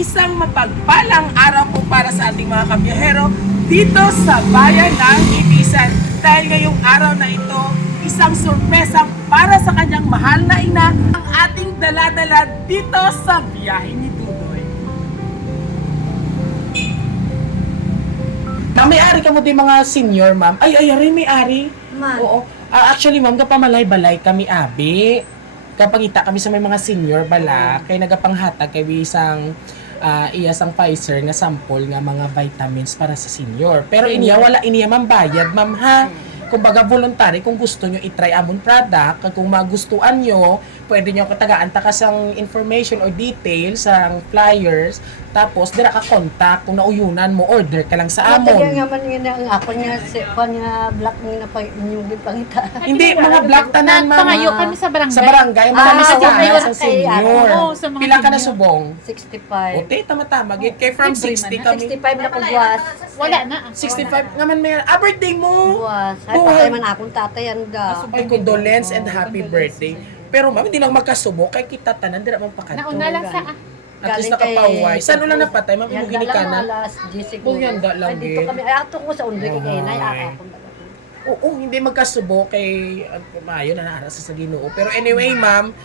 isang mapagpalang araw po para sa ating mga kabiyahero dito sa bayan ng Ibisan. Dahil ngayong araw na ito, isang sorpresa para sa kanyang mahal na ina ang ating dala-dala dito sa biyahe ni Tudoy. May-ari ka mo di mga senior, ma'am? Ay, rin may-ari. Oo. Actually, ma'am, kapamalay-balay kami, abi. Kapagita kami sa may mga senior bala, kay nagapanghatag kay isang iyasang Pfizer nga sample nga mga vitamins para sa senior. Pero wala ma'am bayad, ma'am ha. Kumbaga voluntary kung gusto nyo i-try amon product, kung magustuhan nyo, pwede nyo katagaan takasang information or details sa flyers, tapos dira ka contact kung nauyunan mo, order ka lang sa amon. Kaya nga man yun ang ako niya, black na pa inyong pangita. Hindi, mga black tanan, ma'am. Pangayo kami sa barangay. Sa barangay, marami sa kayo sa senior. Oo, sa mga Pila ka na senior. subong? 65. Okay, tama-tama. Kaya from 60 kami. 65 na kung buwas. Wala na. 65 nga man may birthday mo. Buwas. Ay, Buwan. patay man akong tatay ang da. Ay, condolence and happy birthday. Pero ma'am, hindi lang magkasubo kay kita tanan dira man pakanto. Nauna lang sa At least Galing kay- nakapaway. Saan ulan napatay? Ma'am, Yan imugini ka na. alas 10 siguro. Oh, yan da lang Ay, dito din. kami. Ay, ato ko sa undoy kay Kainay. Ay. Akong dagat. Oo, hindi magkasubo kay mayo na naara sa Ginoo. Pero anyway, ma'am,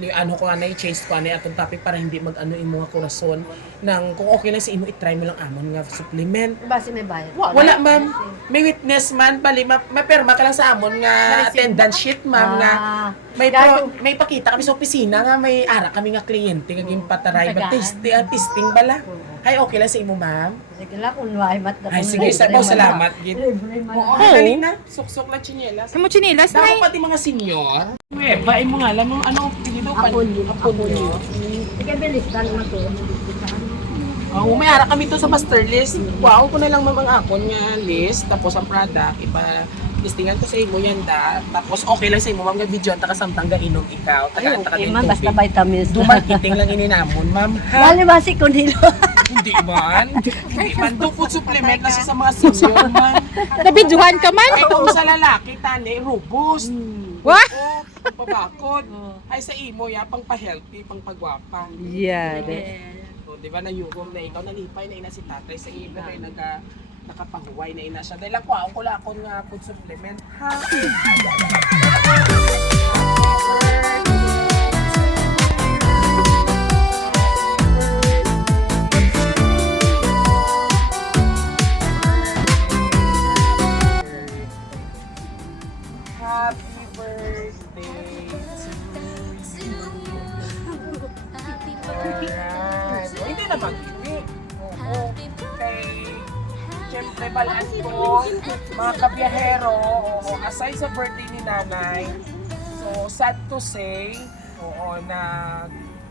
ano ko anay change ko anay atong topic para hindi mag-ano imo nga korason nang kung okay lang sa imo i-try mo lang amon nga supplement. Base may bayad. Wala, ma'am. May witness man bali maperma ka lang sa amon nga attendance sheet, ma'am, nga may pakita kami sa opisina nga may ara kami nga kliyente nga gimpataray ba testing bala. Ay okay lang sa imo, ma'am. Sige lang, kung why mat. Ay sige, salamat gid. Oo, dali na. Suksok na tsinelas. Mo chinilas na Dapat pati mga senior. Bain mo nga lang mong ano pili daw Apollo. Sige, bilis ka naman to. Oh, may ara kami to sa master list. Wow, ko na lang ma'am ang akon nga list tapos ang product listingan ko sa imo yan da. Tapos okay lang sa imo ma'am nga video taka samtang ga inom ikaw. Ay, Taka okay man, basta vitamins. Dumarketing lang ininamon, ma'am. Ha? Dali ba si Kunilo? Hindi man. Hindi man. Do food supplement na siya sa mga senior, man. Nabidjuhan ka man. Ay, kung sa lalaki, tani, robust. Wah! Oo, pabakod. Ay, sa imo, ya, pang pa-healthy, pang pagwapa. Yeah. So, di ba, na-yugom na ikaw, nalipay na ina si tatay sa imo, kay nakapahuway na ina siya. Dahil ako, ako lakon nga food supplement. Ha? Happy birthday to you. Alright. O, hindi na mag-ibig. Oo. Kay, siyempre, balaan ko, mga kabiyahero, oo, aside sa birthday ni nanay, so, sad to say, oo, na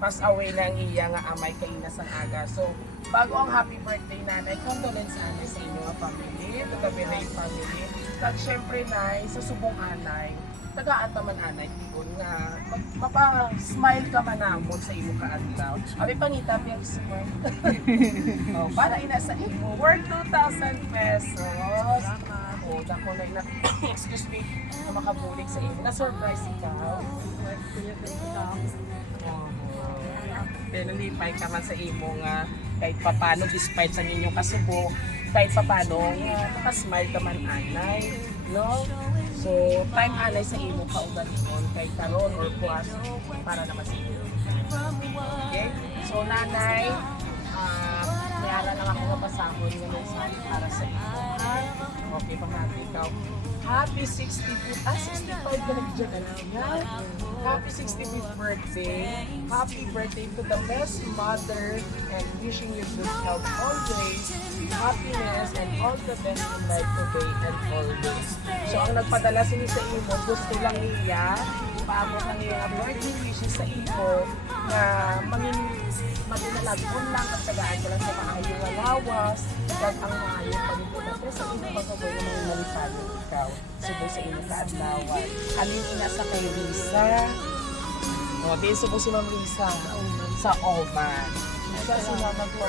pass away na ang iya nga amay kainas ang aga. So, bago ang happy birthday nanay, condolence anay sa inyo nga family, to the Binay family. At syempre nay, sa subong anay, tagaan pa man anay, tigon nga, mapa-smile ka man namon sa imo kaadlaw. Abi pangita yung smile. Oh, para ina sa imo, worth 2,000 pesos. Oh, dako na ina, excuse me, na makabulig sa imo. Na-surprise ikaw. Nalipay ka man sa imo nga kahit papano despite sa inyong kasubo, kahit papano makasmile ka man anay, no? So, time anay sa imo ka uganon kay karon or plus para naman sa imo. Okay? So, nanay, mayara lang ako mapasahon nga mensahe para sa imo. Okay, pamati ikaw. Happy 65th, 65 ka na dyan, alam. Happy 65th birthday. Happy birthday to the best mother and wishing you good health always, happiness, and all the best in life today and always. So, ang nagpadala sini sa imo, gusto lang niya, ipaabot ang iyong birthday wishes sa imo na maginalagon lang at tagaan ka lang sa maayong alawas at ang maayong pagpupunta pero sa imo pagkaboy ng mga malipado ikaw subo sa imo kaadlawan halin ina sa kay Risa di subo si Ma'am Risa sa Oman sa sinamag po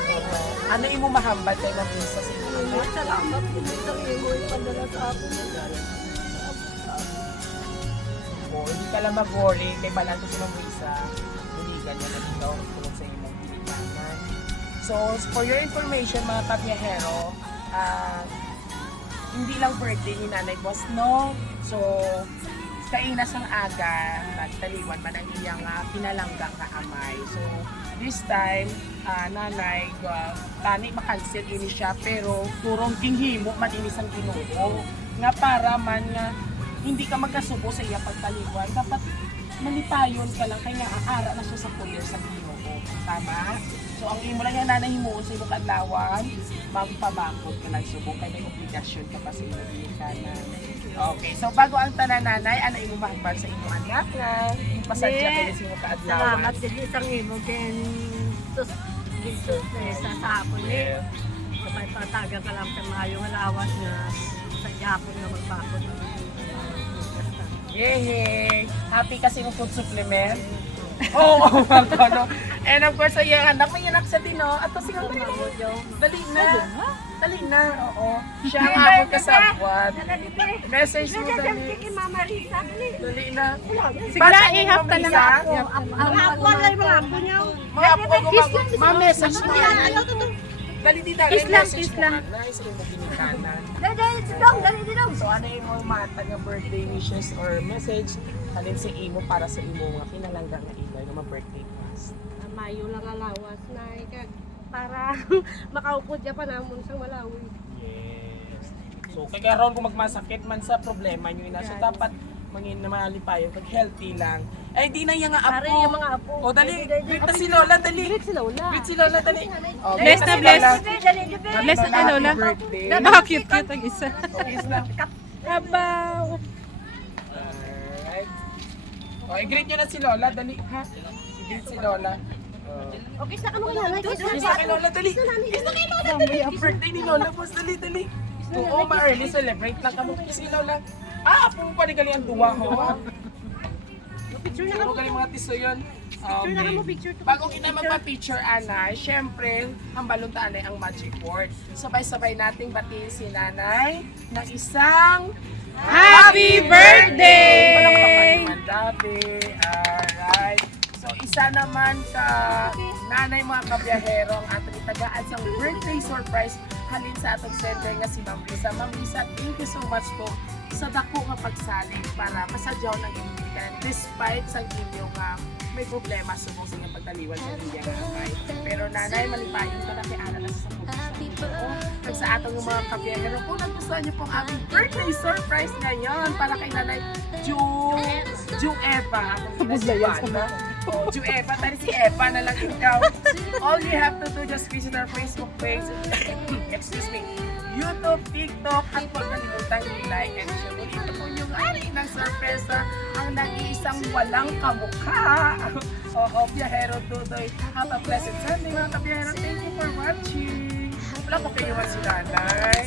ano imo mahambal kay Ma'am Risa sa imo Salamat. Hindi sa imo ipadala sa akin. hindi ka lang mag-worry kay balanto si Ma'am Risa hindi ganyan na dito tulong sa imo So, for your information mga kabiyahero, hindi lang birthday ni Nanay Boss, no? So, kainas ang aga, nagtaliwan man ang iyang pinalanggang na amay. So, this time, Nanay, tani makancel ini siya, pero turong kinghimo man inis ang Ginoo. Nga para man nga, hindi ka magkasubo sa iya pagtaliwan. Dapat malipayon ka lang, kaya aara na siya sa pulir sa Ginoo. Tama? So, ang imo lang yung nanay mo sa imong adlawan, magpabangkot ka lang subok kay may obligasyon ka pa sa imong ginikanan. Okay, so bago ang tanan nanay, ano imo mahambal sa imong anak nga ipasadya kay sa imong kaadlawan. Salamat din isang imo ken sus dito sa hapon ni. Kapag pataga ka lang sa mayong alawas na sa hapon na magbakot. Yay! Happy kasi yung food supplement. Oo, no? And of course, ay ang anak, may anak sa din, no? At kasi ang dali na. Dali na, oo. Siya ang among kasabwat. Message mo dali. Mama Risa. Dali na. Sige na, ihap ka lang. Ang apo lang mga apo niya. Mga apo ko, ma-message mo. Dali di dali, message mo. Nice, rin mo ginikanan. Dali. So ano yung mga mata nga birthday wishes or message halin sa imo para sa imo nga pinalangga nga ilay nga birthday past. Mayo lang alawas na ikag para makaupod ya pa namon sang Malawi. Yes. So kay karon kung magmasakit man sa problema nyo ina, so dapat mangin na malipayon kag healthy lang. Ay di na yang apo. Ari yung mga apo. O dali, greet na si Lola dali. Greet si Lola. Greet si Lola dali. O, Bless greet na si bless. Lola. Bless na kay Lola. Happy birthday. Napaka-cute ang isa. Is na. Abaw. Alright. O, i-greet nyo na si Lola, dali, ha? I-greet si Lola. Okay sa kamo kay Kiss na kay Lola, dali. Kiss na kay Lola, dali. Ang birthday ni Lola, boss, dali, dali. Oo, ma-early celebrate lang kamo. Si Lola. Apo mo pa ni galing ang duwa, ho? Picture na Pero galing mga tiso yun. Bago kita magpa-picture, Anay, syempre, ang baluntaan ay ang magic word. Sabay-sabay nating batiin si Nanay ng isang Happy birthday! Palakpakan naman, Dabi. Alright. So, isa naman ka nanay mga kabiyahero ang atong itagaan sa birthday surprise halin sa atong sender nga si Ma'am Lisa. Ma'am Lisa, thank you so much po sa dako nga pagsalig para masadyaw ng inyong ginikanan despite sa inyo nga may problema subong sa inyong pagtaliwan sa India nga amay. Pero nanay, malipayon ka na kay Ana na sa at sa atong mga kabiyahero, kung nagustuhan niyo pong aming birthday surprise ngayon para kay Nanay Ju Eva. Ju Eva, tali si Eva na lang ikaw. All you have to do, just visit our Facebook page, excuse me, YouTube, TikTok, at huwag kalimutan i-like and share. Ito po yung ari ng sorpresa, ang nag-iisang walang kamukha. Oo, Biyahero Tutoy. Have a blessed Sunday mga kabiyahero. Thank you for watching. Wala ko kayo si Nanay.